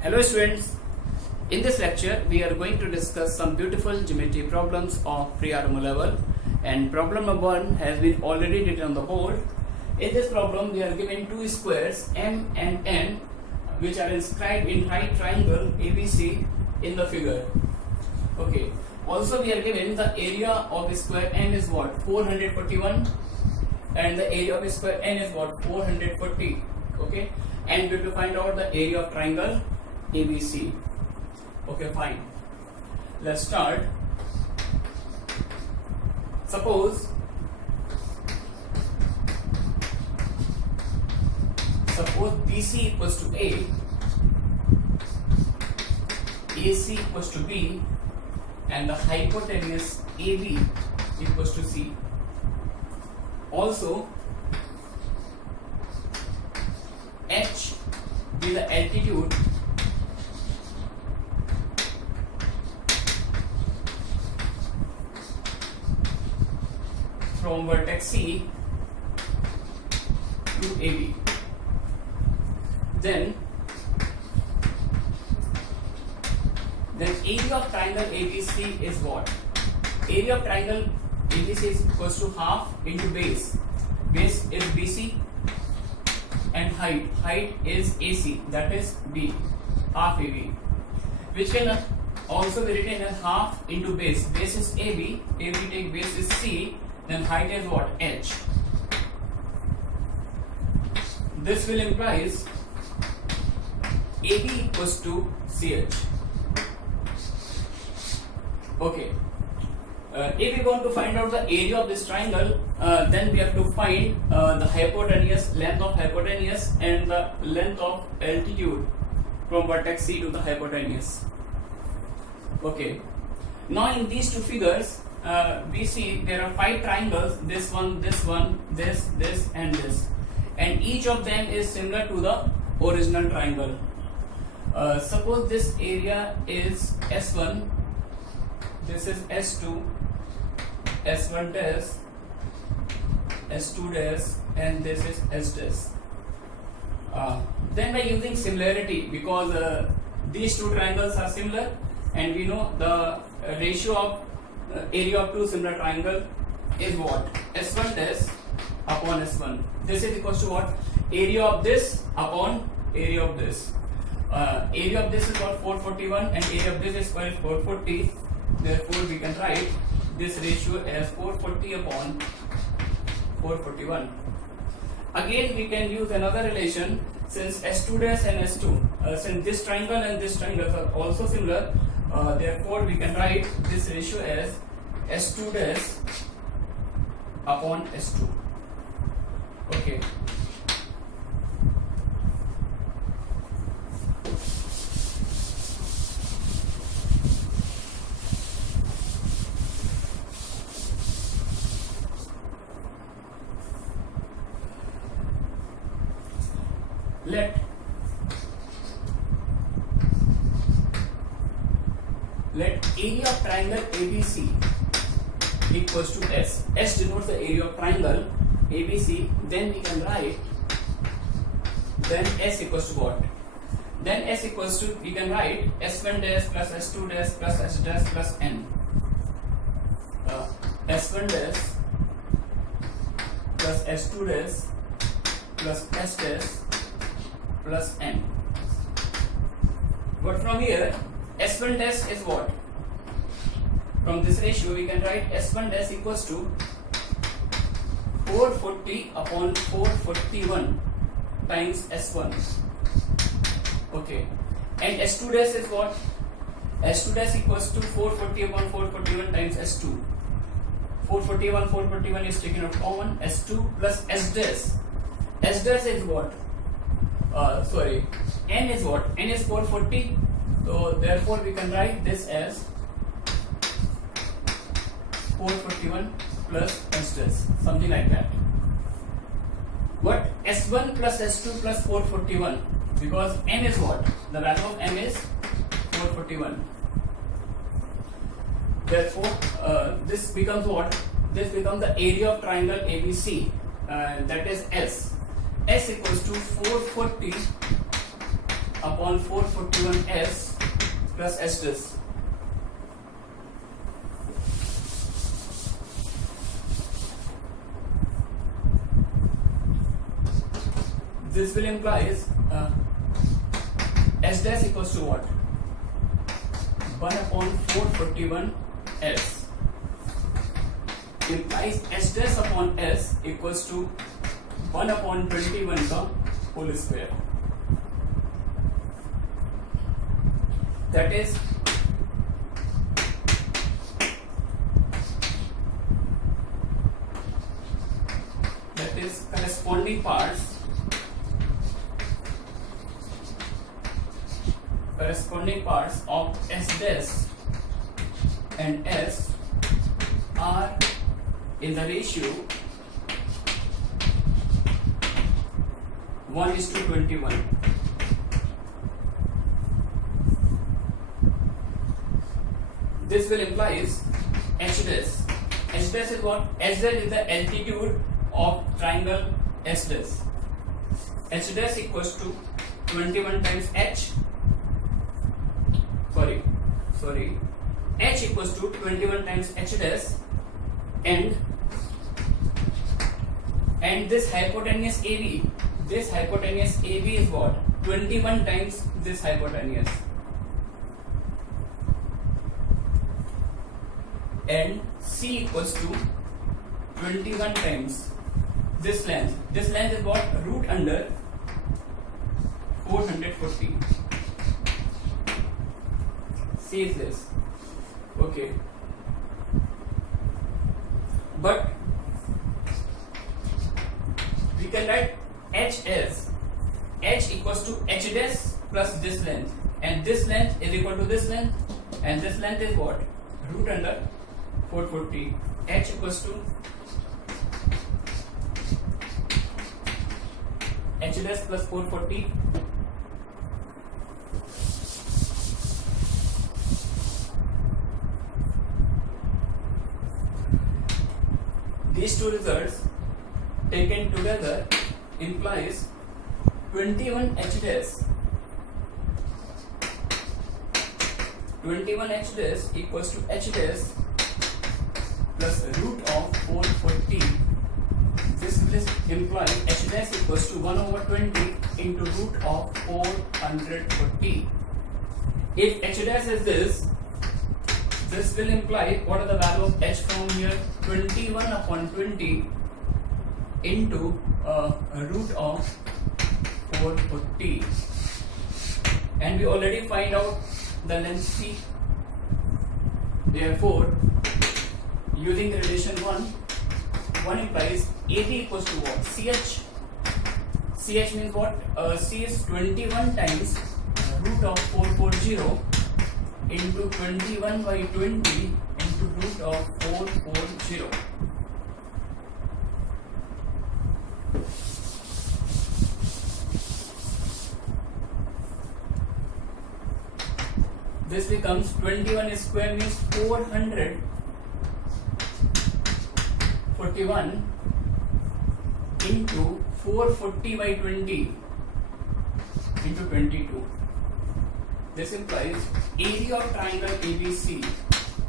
Hello students, in this lecture we are going to discuss some beautiful geometry problems of pre-RMO level, and problem number 1 has been already written on the board. In this problem we are given two squares M and N which are inscribed in right triangle ABC in the figure. Okay. Also we are given the area of square M is what? 441, and the area of square N is what? 440. Okay. And we have to find out the area of triangle ABC. Okay, fine. Let's start. Suppose BC equals to A, AC equals to B, and the hypotenuse AB equals to C. Also, H be the altitude from vertex C to AB. Then area of triangle ABC is what? Area of triangle ABC is equals to half into base. Base is BC, and height is AC, that is B, half AB, which can also be written as half into base. Base is AB take base is C, then height is what? H. This will implies AB equals to CH. Okay. If we want to find out the area of this triangle, then we have to find the hypotenuse, length of hypotenuse, and the length of altitude from vertex C to the hypotenuse. Okay. Now in these two figures, we see there are 5 triangles. This one, this, and this, and each of them is similar to the original triangle. Suppose this area is S1, this is S2, S1 dash, S2 dash, and this is S dash. Then by using similarity, because these two triangles are similar, and we know the ratio of area of two similar triangle is what? S1 dash upon S1. This is equals to what? Area of this upon area of this. Area of this is what? 441, and area of this is 440. Therefore, we can write this ratio as 440 upon 441. Again, we can use another relation, since S2 dash and S2, since this triangle and this triangle are also similar. Therefore, we can write this ratio as S2 dash upon S2. Okay. Let area of triangle ABC equals to S. S denotes the area of triangle ABC. Then we can write, then S equals to what? Then S equals to, we can write S1 dash plus S2 dash plus S dash plus N. S1 dash plus S2 dash plus S dash plus N. But from here, S1 dash is what? From this ratio we can write S1 dash equals to 440 upon 441 times S1. Okay. And S2 dash is what? S2 dash equals to 440 upon 441 times S2. 441 is taken out common. S2 plus S dash. S dash is what? N is what? N is 440. So therefore we can write this as 441 plus S dash, something like that. What? S1 plus S2 plus 441, because N is what? The value of M is 441. Therefore, this becomes what? This becomes the area of triangle ABC, that is S. S equals to 440 upon 441s plus s dash. This will implies s dash equals to what? 1 upon 441s implies s dash upon s equals to 1 upon 21 का whole square. That is corresponding parts of s dash and s are in the ratio 1:21. This will implies h dash. H dash is what? H dash is the altitude of triangle s dash. H dash equals to 21 times h. Sorry. H equals to 21 times h dash, and this hypotenuse AB. This hypotenuse AB is what? 21 times this hypotenuse. And C equals to 21 times this length. This length is what? Root under 440. C is this. Okay. But we can write h as h equals to h dash plus this length, and this length is equal to this length, and this length is what? Root under 440. H equals to h dash plus 440. These two results taken together implies 21 h dash. 21 h dash equals to h dash plus root of 440. This will imply h dash equals to 1/20 into root of 440. If h dash is this will imply what are the value of h from here? 21 upon 20 into root of 440, and we already find out the length C. Therefore, using the relation 1 implies AB equals to what? CH. CH means what? C is 21 times root of 440 into 21 by 20 into root of 440. This becomes 21 square means 441 into 440 by 20 into 22. This implies area of triangle ABC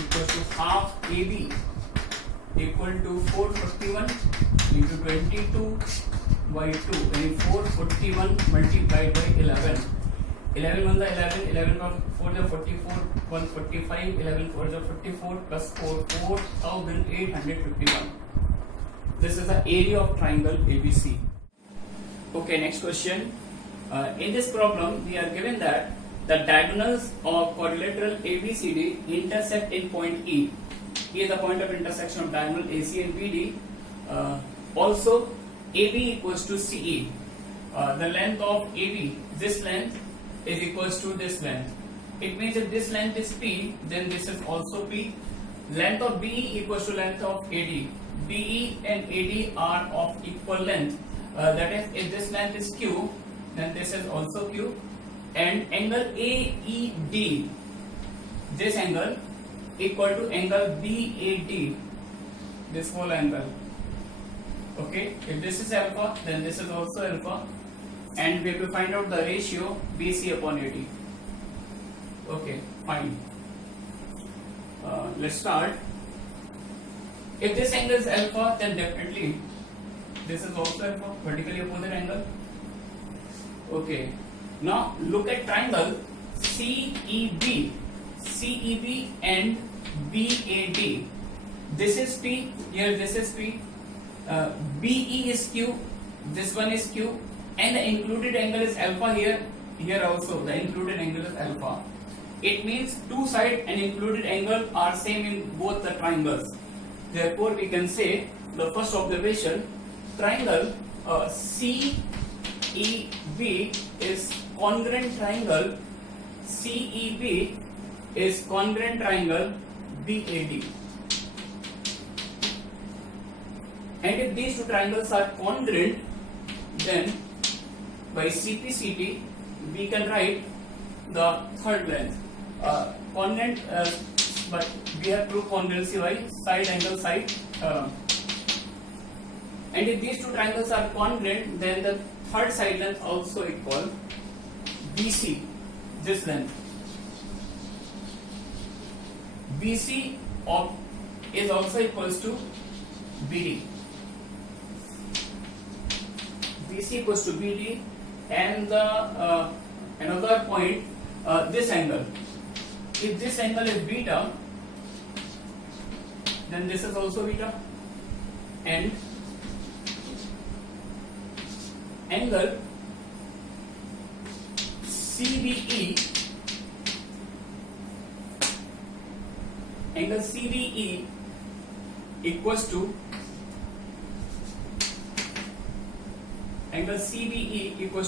equals to half AB equal to 441 into 22 by 2, and 441 multiplied by 11. 11 1 the 11, 11 4 the 44, 145, 11 4 the 44 plus 4, 4,851. This is the area of triangle ABC. Okay, next question. In this problem, we are given that the diagonals of quadrilateral ABCD intersect in point E. E is the point of intersection of diagonal AC and BD. Also, AB equals to CE. The length of AB, this length, is equals to this length. It means if this length is P, then this is also P. Length of BE equals to length of AD. BE and AD are of equal length. That is, if this length is Q, then this is also Q. And angle AED, this angle equal to angle BAD, this whole angle. Okay, if this is alpha, then this is also alpha. and we have to find out the ratio BC upon AD. Okay, fine. Let's start. If this angle is alpha, then definitely this is also alpha, vertically opposite angle. Okay. Now look at triangle CEB and BAD. This is P, here this is P. BE is Q, this one is Q, and the included angle is alpha here. Here also the included angle is alpha. It means two side and included angle are same in both the triangles. Therefore, we can say the first observation, triangle CEB is congruent triangle. CEB is congruent triangle BAD. And if these two triangles are congruent, then by CPCT we can write the third length. Congruent, but we have proved congruency by side angle side. And if these two triangles are congruent, then the third side length also equal BC, this length. BC is also equals to BD. BC equals to BD, and the another point, this angle. If this angle is beta, then this is also beta, and angle CBE equals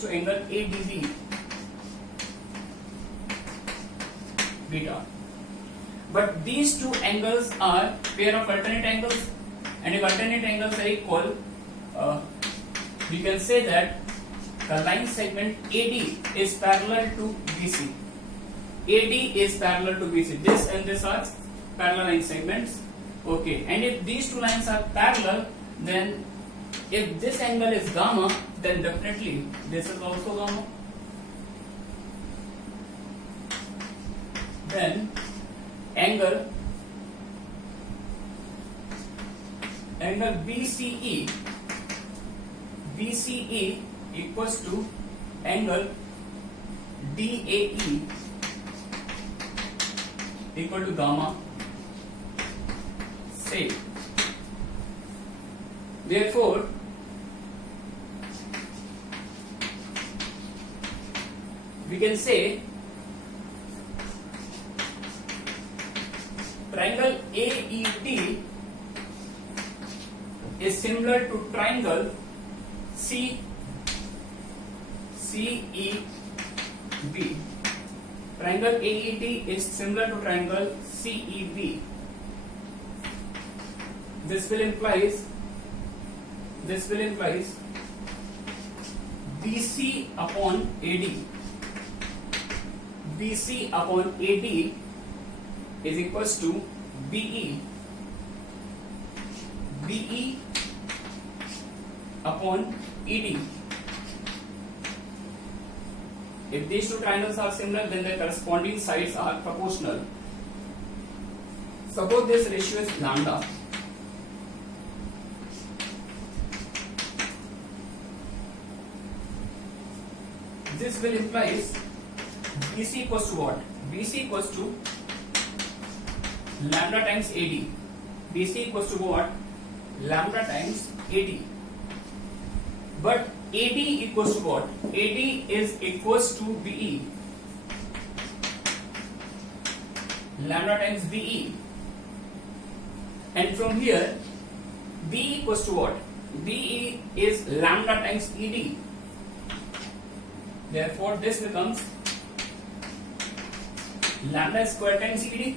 to angle ADB beta. But these two angles are pair of alternate angles, and if alternate angles are equal, we can say that the line segment AD is parallel to BC. AD is parallel to BC. This and this are parallel line segments. Okay, and if these two lines are parallel, then if this angle is gamma, then definitely this is also gamma. Then angle BCE equals to angle DAE equal to gamma. Say, therefore we can say triangle AED is similar to triangle CEB. Triangle AED is similar to triangle CEB. This will implies BC upon AD. BC upon AD is equals to BE upon ED. If these two triangles are similar, then their corresponding sides are proportional. Suppose this ratio is lambda. This will implies BC equals to what? BC equals to lambda times AD. BC equals to what? Lambda times AD. But AD equals to what? AD is equals to BE. Lambda times BE. And from here, BE equals to what? BE is lambda times ED. Therefore, this becomes lambda square times ED.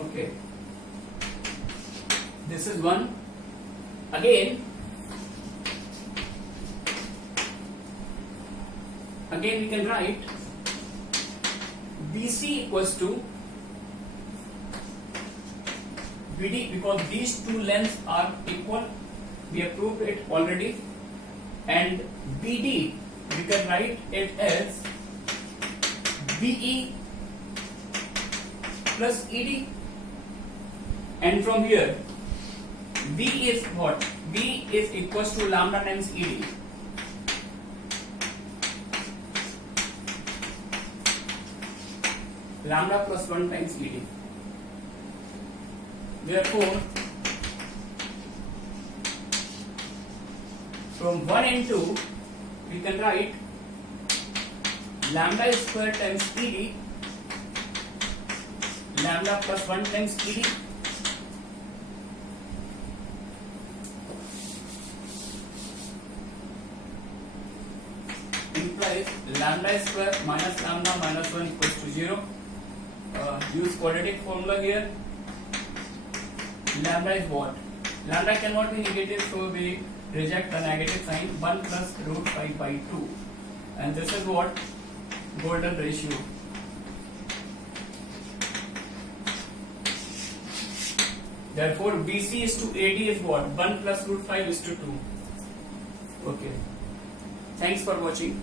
Okay. This is one. Again we can write BC equals to BD, because these two lengths are equal, we have proved it already, and BD we can write it as BE plus ED, and from here B is what? B is equals to lambda times ED. Lambda plus 1 times ED. Therefore, from 1 and 2, we can write lambda square times ED, lambda plus 1 times ED, implies lambda square minus lambda minus 1 equals to 0. Use quadratic formula here. Lambda is what? Lambda cannot be negative, so we reject the negative sign. 1 plus root 5 by 2, and this is what? Golden ratio. Therefore, BC is to AD is what? 1 plus root 5 is to 2. Okay. Thanks for watching.